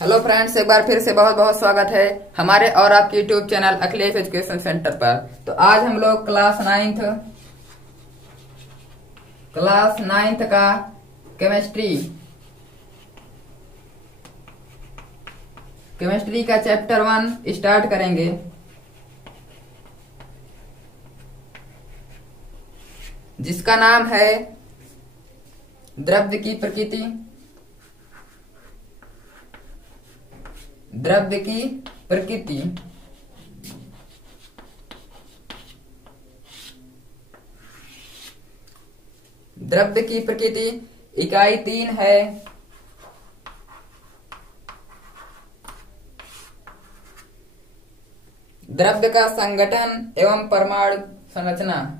Hello friends, एक बार फिर से बहुत बहुत स्वागत है हमारे और आपके YouTube channel Akhilesh education centre पर। तो आज हम लोग क्लास नाइन्थ का केमिस्ट्री का चैप्टर 1 स्टार्ट करेंगे। जिसका नाम है द्रव्य की प्रकृति। द्रव्य की प्रकृति। द्रव्य की प्रकृति इकाई 3 है। द्रव्य का संगठन एवं परमाणु संरचना।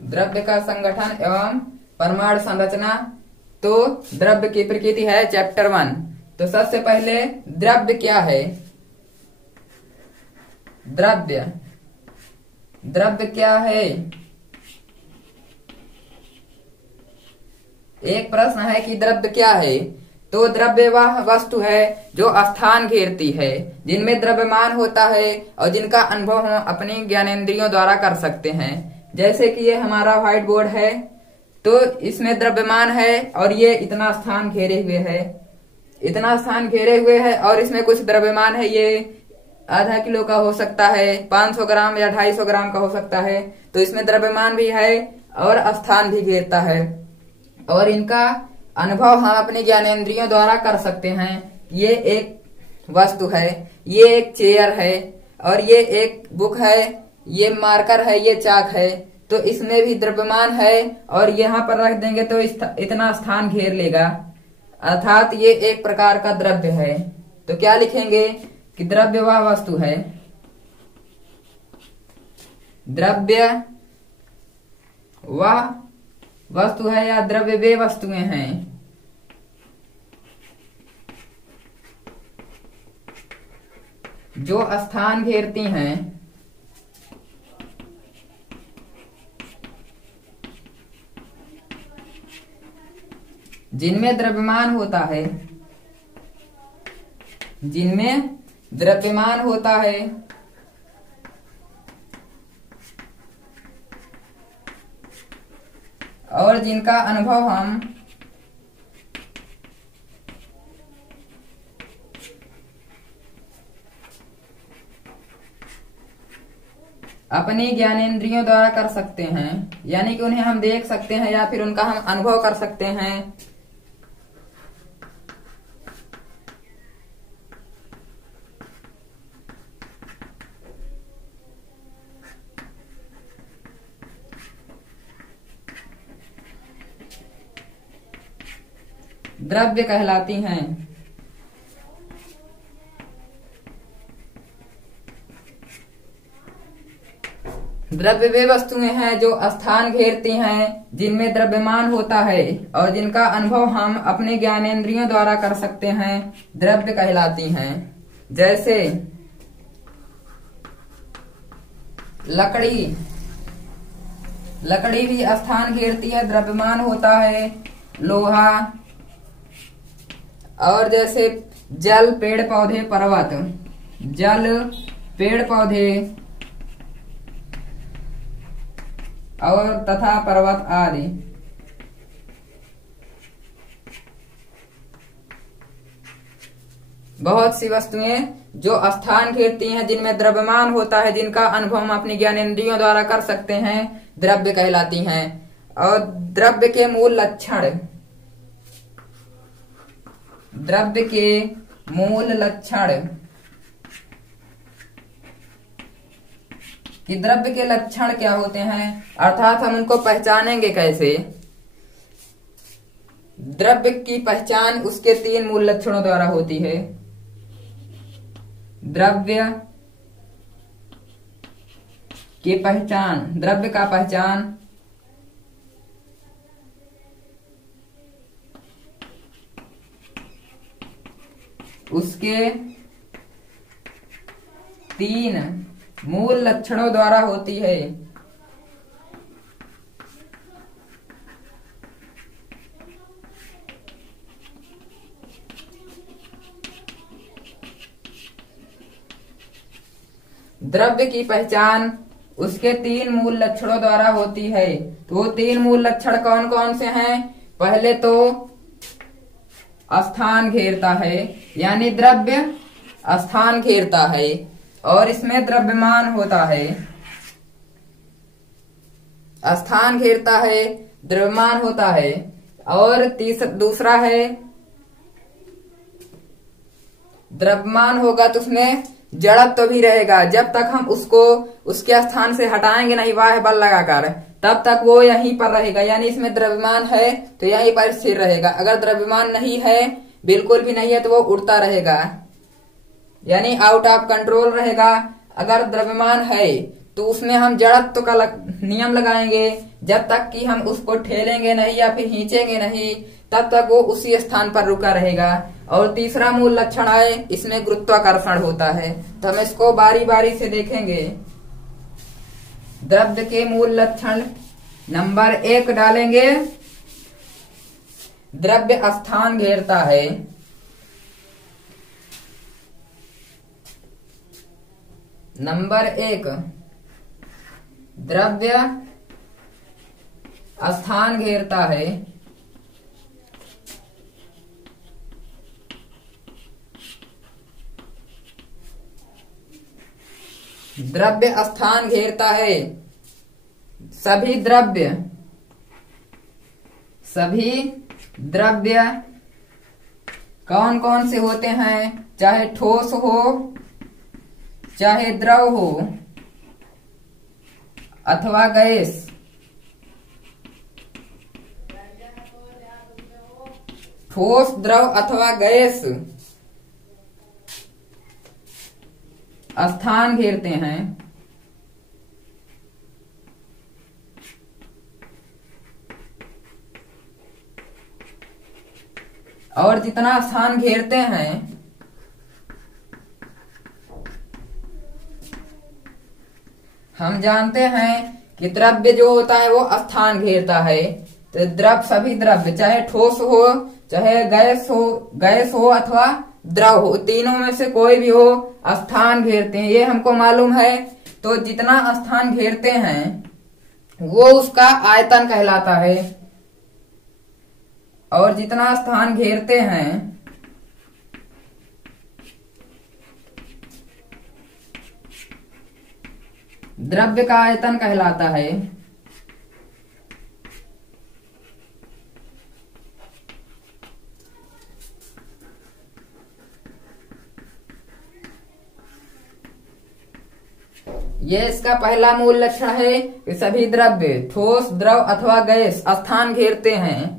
द्रव्य का संगठन एवं परमाणु संरचना। तो द्रव्य की प्रकृति है चैप्टर 1। तो सबसे पहले द्रव्य क्या है? द्रव्य क्या है? एक प्रश्न है कि द्रव्य क्या है। तो द्रव्य वह वस्तु है जो स्थान घेरती है, जिनमें द्रव्यमान होता है और जिनका अनुभव हम अपनी ज्ञानेंद्रियों द्वारा कर सकते हैं। जैसे कि ये हमारा व्हाइट बोर्ड है, तो इसमें द्रव्यमान है और ये इतना स्थान घेरे हुए है, और इसमें कुछ द्रव्यमान है। ये आधा किलो का हो सकता है, 500 ग्राम या 250 ग्राम का हो सकता है। तो इसमें द्रव्यमान भी है और स्थान भी घेरता है, और इनका अनुभव हम अपने ज्ञानेंद्रियों द्वारा कर सकते हैं। ये एक वस्तु है, ये एक चेयर है, और ये एक बुक है, ये मार्कर है, ये चाक है। तो इसमें भी द्रव्यमान है, और यहाँ पर रख देंगे तो इतना स्थान घेर लेगा, अर्थात ये एक प्रकार का द्रव्य है। तो क्या लिखेंगे कि द्रव्य वह वस्तु है। द्रव्य वह वस्तु है या द्रव्य वे वस्तुएं हैं जो स्थान घेरती हैं, जिनमें द्रव्यमान होता है, और जिनका अनुभव हम अपने ज्ञानेंद्रियों द्वारा कर सकते हैं। यानी कि उन्हें हम देख सकते हैं या फिर उनका हम अनुभव कर सकते हैं। द्रव्य कहलाती हैं। द्रव्य वे वस्तुएं हैं जो स्थान घेरती हैं, जिनमें द्रव्यमान होता है और जिनका अनुभव हम अपने ज्ञानेंद्रियों द्वारा कर सकते हैं, द्रव्य कहलाती हैं। जैसे लकड़ी भी स्थान घेरती है, द्रव्यमान होता है। लोहा, और जैसे जल, पेड़ पौधे, पर्वत, जल, पेड़ पौधे और तथा पर्वत आदि। बहुत सी वस्तुएं जो स्थान घेरती हैं, जिनमें द्रव्यमान होता है, जिनका अनुभव हम अपनी ज्ञानेंद्रियों द्वारा कर सकते हैं, द्रव्य कहलाती हैं। और द्रव्य के मूल लक्षण, कि द्रव्य के लक्षण क्या होते हैं, अर्थात हम उनको पहचानेंगे कैसे। द्रव्य की पहचान उसके 3 मूल लक्षणों द्वारा होती है। द्रव्य का पहचान उसके 3 मूल लक्षणों द्वारा होती है। द्रव्य की पहचान उसके 3 मूल लक्षणों द्वारा होती है। तो वो 3 मूल लक्षण कौन कौन से हैं? पहले तो स्थान घेरता है, यानी द्रव्य स्थान घेरता है और इसमें द्रव्यमान होता है। स्थान घेरता है, द्रव्यमान होता है। और दूसरा है द्रव्यमान होगा तो उसमें जड़त्व तो भी रहेगा। जब तक हम उसको उसके स्थान से हटाएंगे नहीं बाह्य बल लगाकर, तब तक वो यहीं पर रहेगा। यानी इसमें द्रव्यमान है तो यहीं पर स्थिर रहेगा। अगर द्रव्यमान नहीं है, बिल्कुल भी नहीं है, तो वो उड़ता रहेगा, यानी आउट ऑफ कंट्रोल रहेगा। अगर द्रव्यमान है तो उसमें हम जड़त्व का नियम लगाएंगे। जब तक कि हम उसको ठेलेंगे नहीं या फिर खींचेंगे नहीं, तब तक वो उसी स्थान पर रुका रहेगा। और तीसरा मूल लक्षण है, इसमें गुरुत्वाकर्षण होता है। तो हम इसको बारी बारी से देखेंगे। द्रव्य के मूल लक्षण नंबर 1 डालेंगे, द्रव्य स्थान घेरता है। नंबर 1, द्रव्य स्थान घेरता है। द्रव्य स्थान घेरता है। सभी द्रव्य कौन कौन से होते हैं? चाहे ठोस हो, चाहे द्रव हो अथवा गैस। ठोस, द्रव अथवा गैस स्थान घेरते हैं। और जितना स्थान घेरते हैं, हम जानते हैं कि द्रव्य जो होता है वो स्थान घेरता है। तो सभी द्रव्य चाहे ठोस हो, चाहे गैस हो अथवा द्रव हो, तीनों में से कोई भी हो, स्थान घेरते हैं, ये हमको मालूम है। तो जितना स्थान घेरते हैं वो उसका आयतन कहलाता है। और जितना स्थान घेरते हैं द्रव्य का आयतन कहलाता है। ये इसका पहला मूल लक्षण है कि सभी द्रव्य ठोस, द्रव अथवा गैस स्थान घेरते हैं।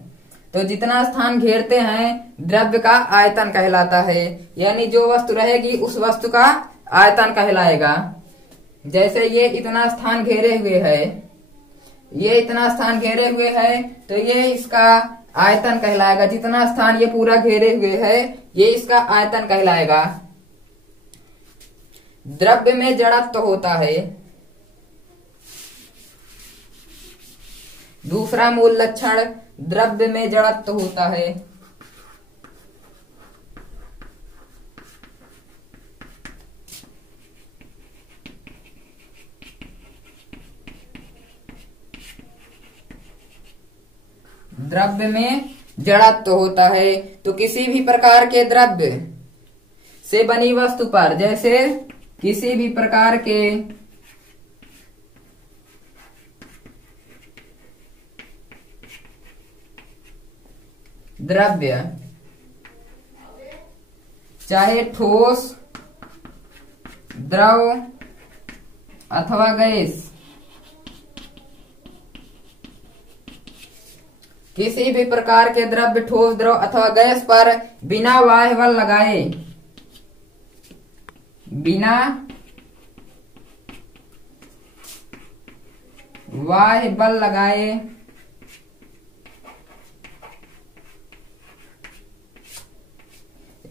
तो जितना स्थान घेरते हैं द्रव्य का आयतन कहलाता है। यानी जो वस्तु रहेगी उस वस्तु का आयतन कहलाएगा। जैसे ये इतना स्थान घेरे हुए है, ये इतना स्थान घेरे हुए है, तो ये इसका आयतन कहलाएगा। जितना स्थान ये पूरा घेरे हुए है, ये इसका आयतन कहलाएगा। द्रव्य में जड़त्व होता है। दूसरा मूल लक्षण, द्रव्य में जड़त्व होता है। द्रव्य में जड़त्व होता है। तो किसी भी प्रकार के द्रव्य से बनी वस्तु पर, जैसे किसी भी प्रकार के द्रव्य, चाहे ठोस, द्रव अथवा गैस, किसी भी प्रकार के द्रव्य, ठोस, द्रव अथवा गैस पर बिना बाह्य बल लगाए, बिना बाह्य बल लगाए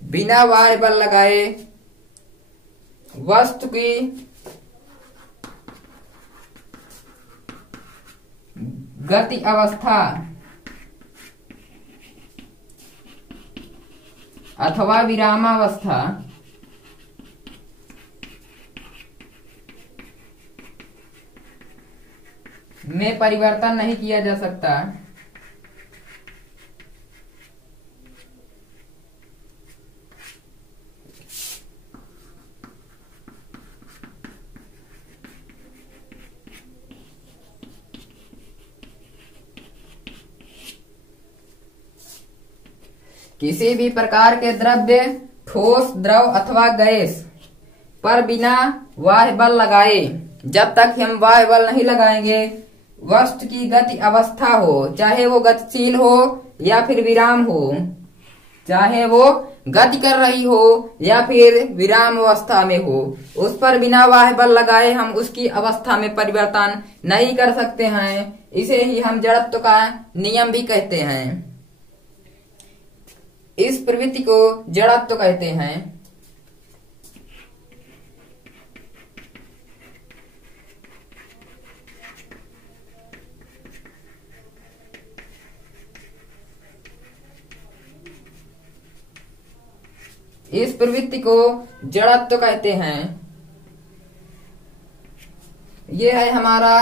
बिना बाह्य बल लगाए वस्तु की गति अवस्था अथवा विरामावस्था में परिवर्तन नहीं किया जा सकता। किसी भी प्रकार के द्रव्य, ठोस, द्रव अथवा गैस पर बिना बाह्य बल लगाए, जब तक हम बाह्य बल नहीं लगाएंगे, वस्तु की गति अवस्था हो, चाहे वो गतिशील हो या फिर विराम हो, चाहे वो गति कर रही हो या फिर विराम अवस्था में हो, उस पर बिना बाह्य बल लगाए हम उसकी अवस्था में परिवर्तन नहीं कर सकते हैं। इसे ही हम जड़त्व का नियम भी कहते हैं। इस प्रवृत्ति को जड़त्व कहते हैं। इस प्रवृत्ति को जड़त्व कहते हैं। यह है हमारा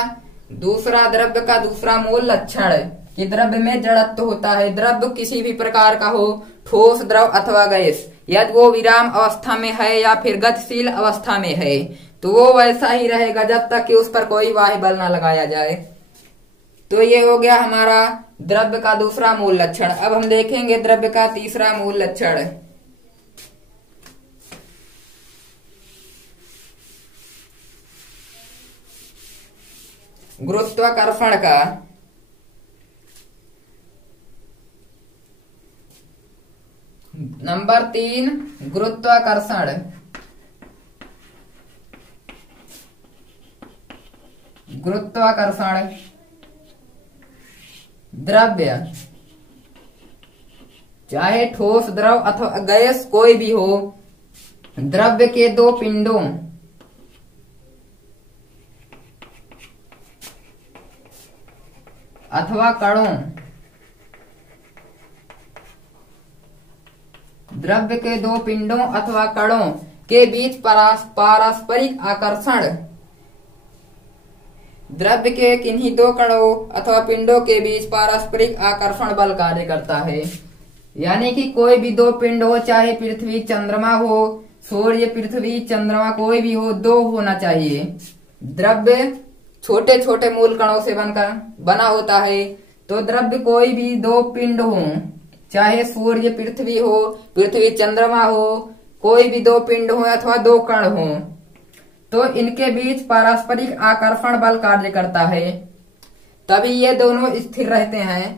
दूसरा द्रव्य का दूसरा मूल लक्षण कि द्रव्य में जड़त्व होता है। द्रव्य किसी भी प्रकार का हो, ठोस, द्रव अथवा गैस, यदि वो विराम अवस्था में है या फिर गतिशील अवस्था में है तो वो वैसा ही रहेगा जब तक कि उस पर कोई बाह्य बल ना लगाया जाए। तो ये हो गया हमारा द्रव्य का दूसरा मूल लक्षण। अब हम देखेंगे द्रव्य का तीसरा मूल लक्षण। गुरुत्वाकर्षण का। नंबर 3, गुरुत्वाकर्षण। गुरुत्वाकर्षण द्रव्य, चाहे ठोस, द्रव अथवा गैस कोई भी हो, द्रव्य के दो पिंडों अथवा कणों, द्रव्य के दो पिंडों अथवा कणों के बीच पारस्परिक आकर्षण, द्रव्य के किन्हीं दो कणों अथवा पिंडों के बीच पारस्परिक आकर्षण बल कार्य करता है। यानी कि कोई भी दो पिंड हो, चाहे पृथ्वी चंद्रमा हो, सूर्य पृथ्वी चंद्रमा कोई भी हो, दो होना चाहिए। द्रव्य छोटे छोटे मूल कणों से बनकर बना होता है, तो द्रव्य कोई भी दो पिंड हो, चाहे सूर्य पृथ्वी हो, पृथ्वी चंद्रमा हो, कोई भी दो पिंड हो अथवा दो कण हो, तो इनके बीच पारस्परिक आकर्षण बल कार्य करता है, तभी ये दोनों स्थिर रहते हैं।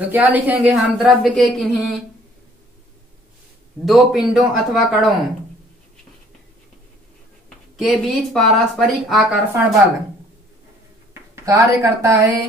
तो क्या लिखेंगे हम? द्रव्य के किन्हीं दो पिंडों अथवा कणों के बीच पारस्परिक आकर्षण बल कार्य करता है,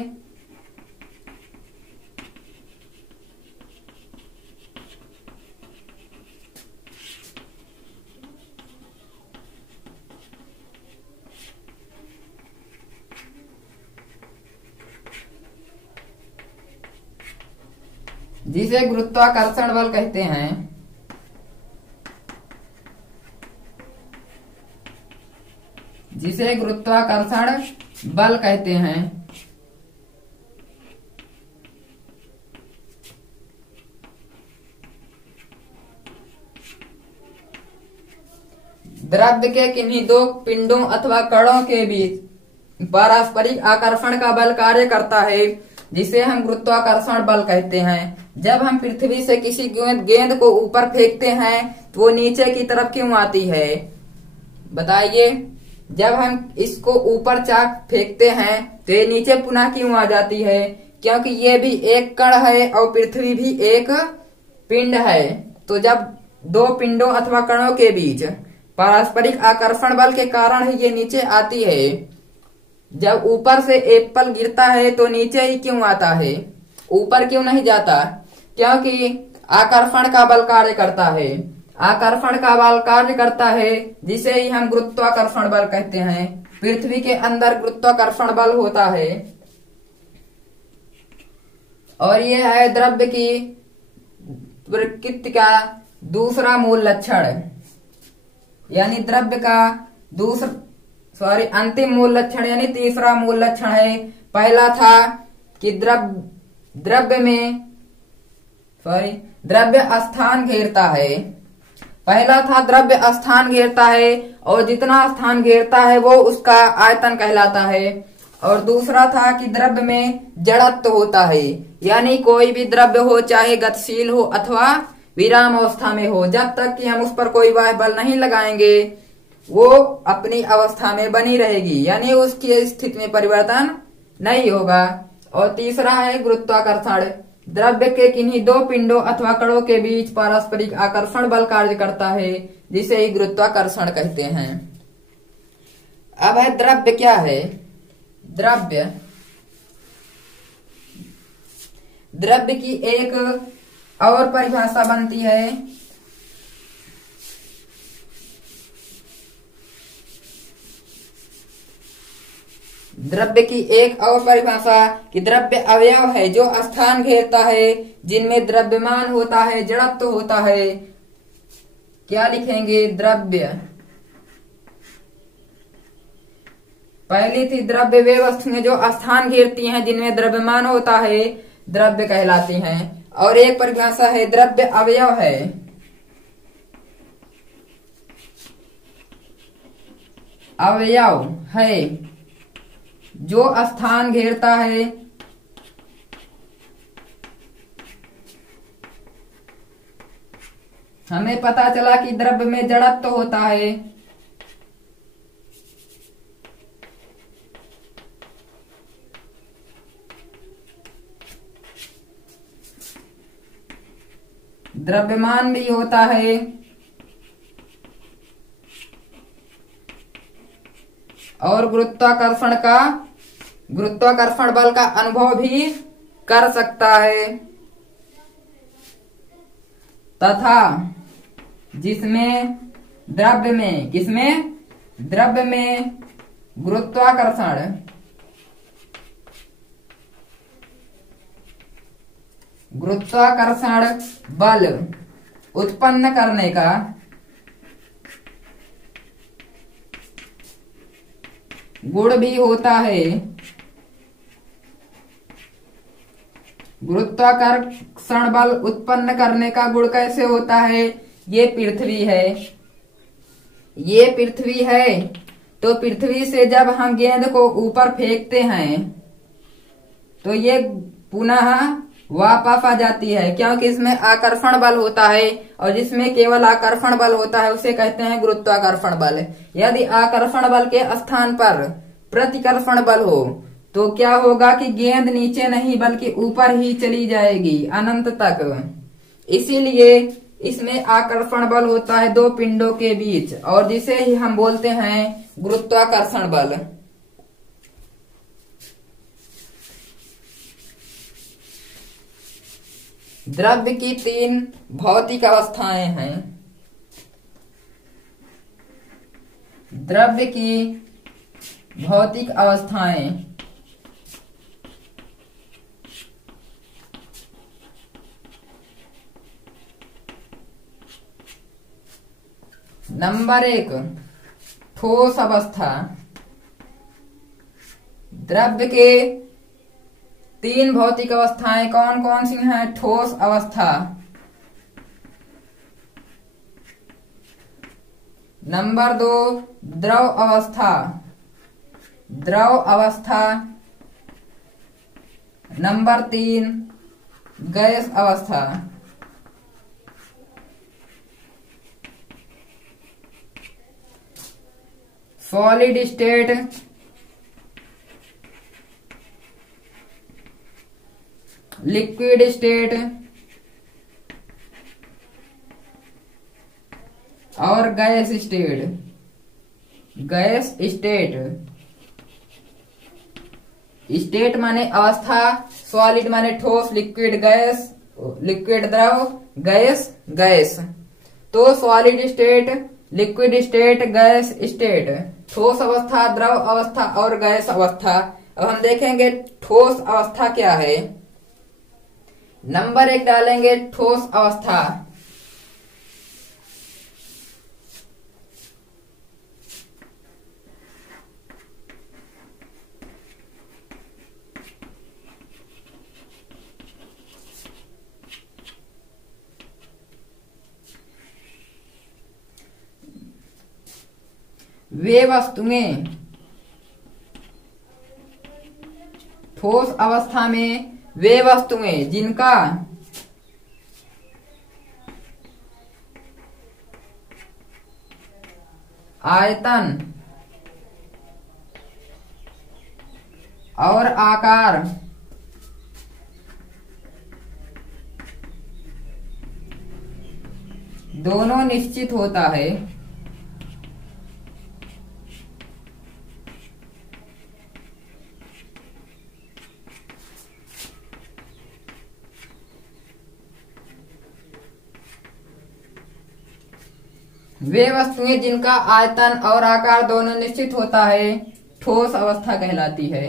जिसे गुरुत्वाकर्षण बल कहते हैं। जिसे गुरुत्वाकर्षण बल कहते हैं। द्रव्य के किन्हीं दो पिंडों अथवा कणों के बीच पारस्परिक आकर्षण का बल कार्य करता है, जिसे हम गुरुत्वाकर्षण बल कहते हैं। जब हम पृथ्वी से किसी गेंद को ऊपर फेंकते हैं तो वो नीचे की तरफ क्यों आती है? बताइए। जब हम इसको ऊपर चाक फेंकते हैं तो ये नीचे पुनः क्यों आ जाती है? क्योंकि ये भी एक कण है और पृथ्वी भी एक पिंड है। तो जब दो पिंडों अथवा कणों के बीच पारस्परिक आकर्षण बल के कारण ही ये नीचे आती है। जब ऊपर से एप्पल गिरता है तो नीचे ही क्यों आता है? ऊपर क्यों नहीं जाता? क्योंकि आकर्षण का बल कार्य करता है। आकर्षण का बल कार्य करता है जिसे ही हम गुरुत्वाकर्षण बल कहते हैं। पृथ्वी के अंदर गुरुत्वाकर्षण बल होता है और यह है द्रव्य की प्रकृति का दूसरा मूल लक्षण, यानी द्रव्य का अंतिम मूल लक्षण यानी तीसरा मूल लक्षण है। पहला था कि द्रव्य स्थान घेरता है। पहला था द्रव्य स्थान घेरता है और जितना स्थान घेरता है वो उसका आयतन कहलाता है। और दूसरा था कि द्रव्य में जड़त्व होता है, यानी कोई भी द्रव्य हो चाहे गतिशील हो अथवा विराम अवस्था में हो, जब तक कि हम उस पर कोई बाह्य बल नहीं लगाएंगे वो अपनी अवस्था में बनी रहेगी, यानी उसकी स्थिति में परिवर्तन नहीं होगा। और तीसरा है गुरुत्वाकर्षण। द्रव्य के किन्हीं दो पिंडों अथवा कणों के बीच पारस्परिक आकर्षण बल कार्य करता है, जिसे ही गुरुत्वाकर्षण कहते हैं। अब है द्रव्य क्या है। द्रव्य की एक और परिभाषा बनती है। द्रव्य की एक और परिभाषा कि द्रव्य अवयव है जो स्थान घेरता है, जिनमें द्रव्यमान होता है, जड़त्व होता है। क्या लिखेंगे? द्रव्य। पहली थी द्रव्य वे वस्तुएं जो स्थान घेरती हैं, जिनमें द्रव्यमान होता है, द्रव्य कहलाती हैं। और एक परिभाषा है द्रव्य अवयव है। अवयव है जो स्थान घेरता है, हमें पता चला कि द्रव्य में जड़त्व होता है। द्रव्यमान भी होता है और गुरुत्वाकर्षण बल का अनुभव भी कर सकता है, तथा जिसमें द्रव्य में गुरुत्वाकर्षण बल उत्पन्न करने का गुण भी होता है। गुरुत्वाकर्षण बल उत्पन्न करने का गुण कैसे होता है? ये पृथ्वी है तो पृथ्वी से जब हम गेंद को ऊपर फेंकते हैं तो ये पुनः वापस आ जाती है, क्योंकि इसमें आकर्षण बल होता है और जिसमें केवल आकर्षण बल होता है उसे कहते हैं गुरुत्वाकर्षण बल। यदि आकर्षण बल के स्थान पर प्रतिकर्षण बल हो तो क्या होगा कि गेंद नीचे नहीं बल्कि ऊपर ही चली जाएगी अनंत तक। इसीलिए इसमें आकर्षण बल होता है दो पिंडों के बीच, और जिसे ही हम बोलते हैं गुरुत्वाकर्षण बल। द्रव्य की 3 भौतिक अवस्थाएं हैं। द्रव्य की भौतिक अवस्थाएं। नंबर 1 ठोस अवस्था। द्रव्य के 3 भौतिक अवस्थाएं कौन कौन सी हैं? ठोस अवस्था। नंबर 2 द्रव अवस्था। नंबर 3 गैस अवस्था। सॉलिड स्टेट, लिक्विड स्टेट और गैस स्टेट। स्टेट माने अवस्था, सॉलिड माने ठोस, लिक्विड गैस, लिक्विड द्रव, गैस गैस। तो solid state, liquid state, gas state, ठोस अवस्था, द्रव अवस्था और गैस अवस्था। अब हम देखेंगे ठोस अवस्था क्या है। नंबर 1 डालेंगे ठोस अवस्था। वे वस्तुएं ठोस अवस्था में वे वस्तुएं जिनका आयतन और आकार दोनों निश्चित होता है, वे वस्तुएं जिनका आयतन और आकार दोनों निश्चित होता है ठोस अवस्था कहलाती है।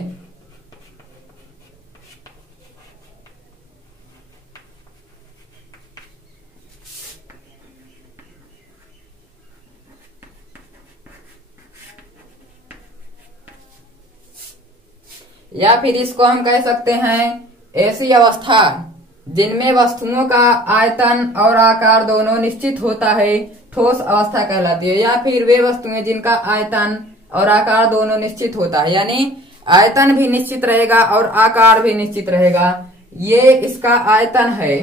या फिर इसको हम कह सकते हैं ऐसी अवस्था जिनमें वस्तुओं का आयतन और आकार दोनों निश्चित होता है, ठोस अवस्था कहलाती है। या फिर वे वस्तुएं जिनका आयतन और आकार दोनों निश्चित होता है, यानी आयतन भी निश्चित रहेगा और आकार भी निश्चित रहेगा। ये इसका आयतन है,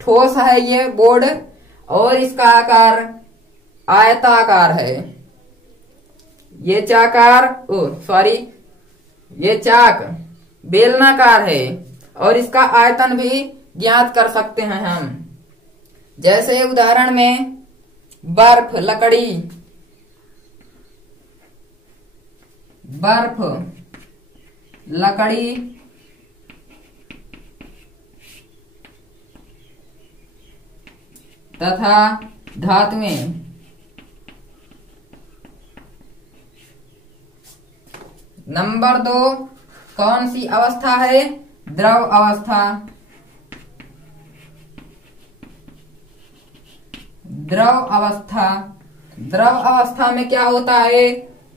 ठोस है ये बोर्ड, और इसका आकार आयताकार है। ये ये चाक बेलनाकार है, और इसका आयतन भी ज्ञात कर सकते हैं हम। जैसे उदाहरण में बर्फ, लकड़ी तथा धातुएं। नंबर 2 कौन सी अवस्था है? द्रव अवस्था। द्रव अवस्था में क्या होता है?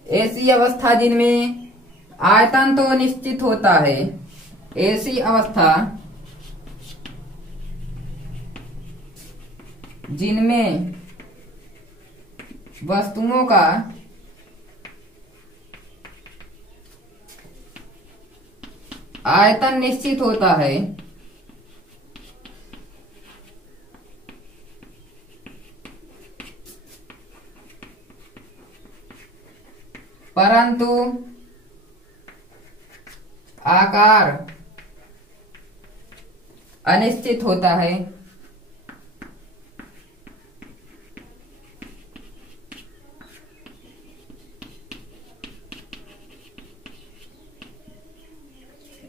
ऐसी अवस्था जिनमें आयतन तो निश्चित होता है, ऐसी अवस्था जिनमें वस्तुओं का आयतन निश्चित होता है, परंतु आकार अनिश्चित होता है।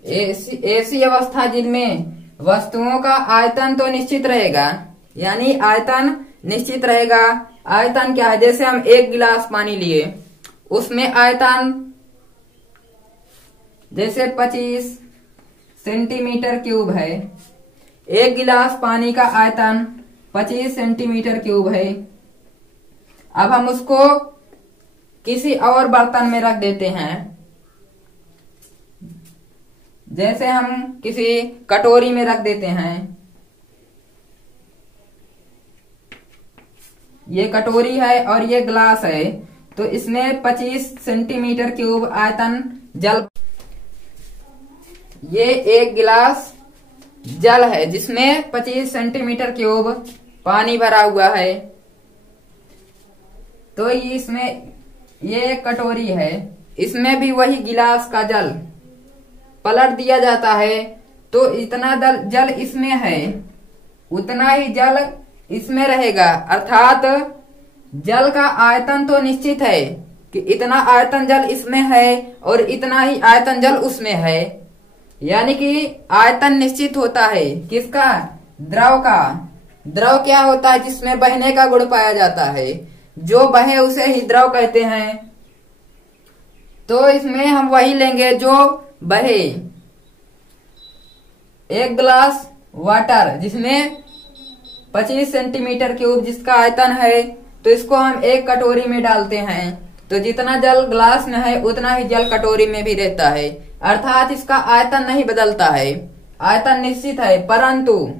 ऐसी अवस्था जिनमें वस्तुओं का आयतन तो निश्चित रहेगा, यानी आयतन निश्चित रहेगा। आयतन क्या है? जैसे हम 1 गिलास पानी लिए, उसमें आयतन जैसे 25 सेंटीमीटर क्यूब है। 1 गिलास पानी का आयतन 25 सेंटीमीटर क्यूब है। अब हम उसको किसी और बर्तन में रख देते हैं, जैसे हम किसी कटोरी में रख देते हैं। ये कटोरी है और ये ग्लास है, तो इसमें 25 सेंटीमीटर क्यूब आयतन जल। ये 1 गिलास जल है जिसमें 25 सेंटीमीटर क्यूब पानी भरा हुआ है। तो इसमें ये कटोरी है, इसमें भी वही गिलास का जल पलट दिया जाता है, तो इतना जल इसमें है, उतना ही जल इसमें रहेगा। अर्थात जल का आयतन तो निश्चित है कि इतना आयतन जल इसमें है और इतना ही आयतन जल उसमें है, यानी कि आयतन निश्चित होता है। किसका? द्रव का, द्रव क्या होता है? जिसमें बहने का गुण पाया जाता है, जो बहे उसे ही द्रव कहते हैं। तो इसमें हम वही लेंगे जो बहे। एक गिलास वाटर जिसमें 25 सेंटीमीटर क्यूब जिसका आयतन है, तो इसको हम एक कटोरी में डालते हैं, तो जितना जल ग्लास में है उतना ही जल कटोरी में भी रहता है। अर्थात इसका आयतन नहीं बदलता है, आयतन निश्चित है, परंतु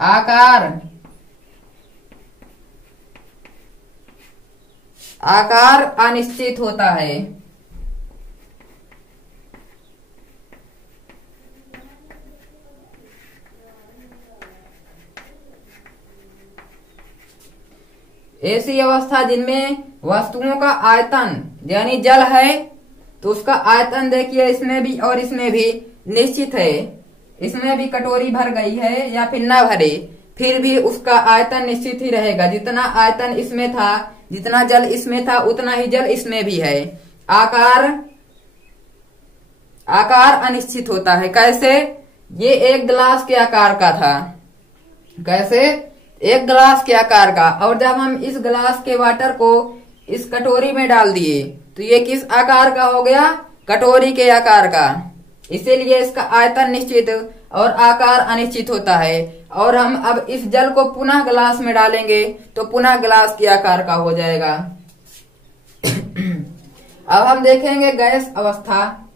आकार अनिश्चित होता है। ऐसी अवस्था जिनमें वस्तुओं का आयतन यानी जल है, तो उसका आयतन देखिए इसमें भी और इसमें भी निश्चित है। इसमें भी कटोरी भर गई है या फिर ना भरे, फिर भी उसका आयतन निश्चित ही रहेगा। जितना आयतन इसमें था, जितना जल इसमें था, उतना ही जल इसमें भी है। आकार अनिश्चित होता है। कैसे? ये एक गिलास के आकार का था। कैसे? एक गिलास के आकार का, और जब हम इस गिलास के वाटर को इस कटोरी में डाल दिए, तो ये किस आकार का हो गया? कटोरी के आकार का। इसीलिए इसका आयतन निश्चित और आकार अनिश्चित होता है। और हम अब इस जल को पुनः गिलास में डालेंगे तो पुनः गिलास के आकार का हो जाएगा। अब हम देखेंगे गैस अवस्था।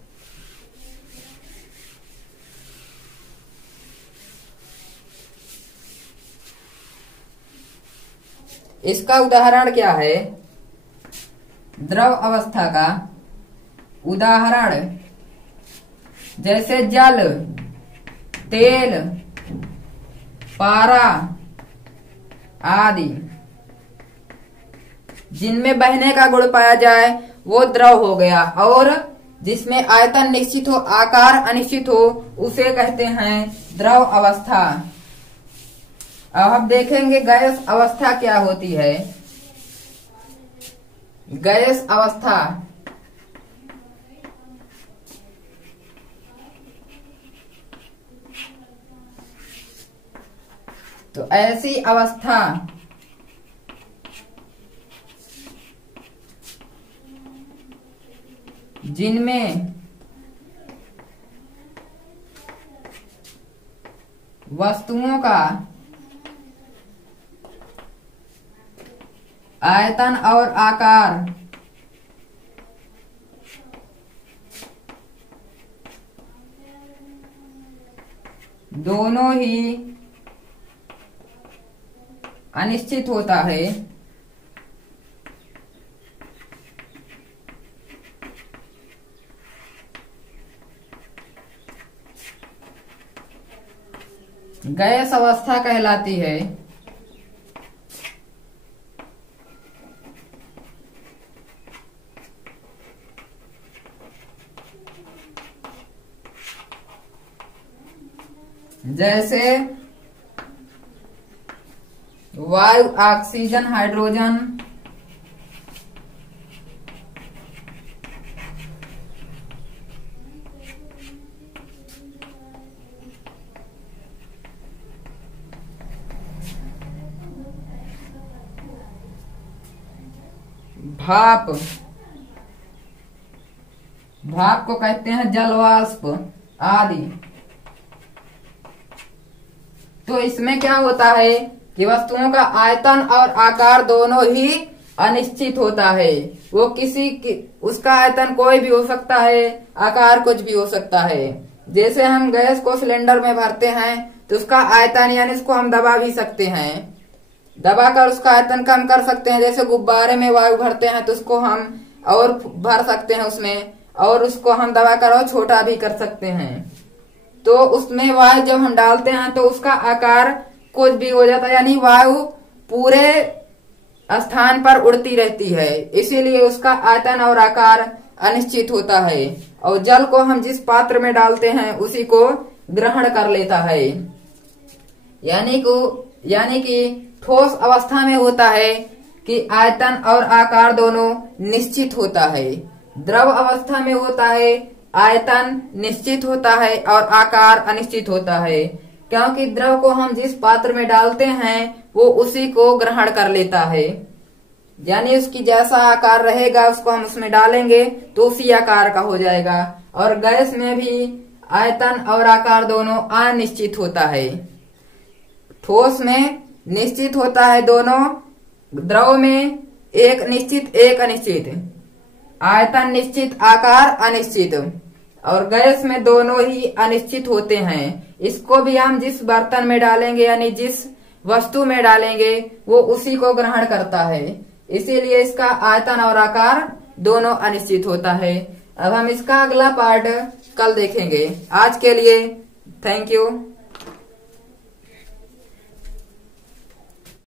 इसका उदाहरण क्या है? द्रव अवस्था का उदाहरण जैसे जल, तेल, पारा आदि, जिनमें बहने का गुण पाया जाए वो द्रव हो गया, और जिसमें आयतन निश्चित हो, आकार अनिश्चित हो, उसे कहते हैं द्रव अवस्था। अब हम देखेंगे गैस अवस्था क्या होती है। गैस अवस्था तो ऐसी अवस्था जिनमें वस्तुओं का आयतन और आकार दोनों ही अनिश्चित होता है। गैस अवस्था कहलाती है। जैसे वायु, ऑक्सीजन, हाइड्रोजन, भाप, भाप को कहते हैं जलवाष्प आदि। तो इसमें क्या होता है कि वस्तुओं का आयतन और आकार दोनों ही अनिश्चित होता है। वो उसका आयतन कोई भी हो सकता है, आकार कुछ भी हो सकता है। जैसे हम गैस को सिलेंडर में भरते हैं तो उसका आयतन यानी इसको हम दबा भी सकते हैं, दबाकर उसका आयतन कम कर सकते हैं। जैसे गुब्बारे में वायु भरते हैं तो उसको हम और भर सकते हैं उसमें, और उसको हम दबाकर और छोटा भी कर सकते हैं। तो उसमें वायु जब हम डालते हैं तो उसका आकार कुछ भी हो जाता है, यानी वायु पूरे स्थान पर उड़ती रहती है, इसीलिए उसका आयतन और आकार अनिश्चित होता है। और जल को हम जिस पात्र में डालते हैं उसी को ग्रहण कर लेता है। यानी कि ठोस अवस्था में होता है कि आयतन और आकार दोनों निश्चित होता है। द्रव अवस्था में होता है आयतन निश्चित होता है और आकार अनिश्चित होता है, क्योंकि द्रव को हम जिस पात्र में डालते हैं वो उसी को ग्रहण कर लेता है। यानी उसकी जैसा आकार रहेगा उसको हम उसमें डालेंगे तो उसी आकार का हो जाएगा। और गैस में भी आयतन और आकार दोनों अनिश्चित होता है। ठोस में निश्चित होता है दोनों, द्रव में एक निश्चित एक अनिश्चित, आयतन निश्चित आकार अनिश्चित, और गैस में दोनों ही अनिश्चित होते हैं। इसको भी हम जिस बर्तन में डालेंगे यानी जिस वस्तु में डालेंगे वो उसी को ग्रहण करता है, इसीलिए इसका आयतन और आकार दोनों अनिश्चित होता है। अब हम इसका अगला पार्ट कल देखेंगे। आज के लिए थैंक यू।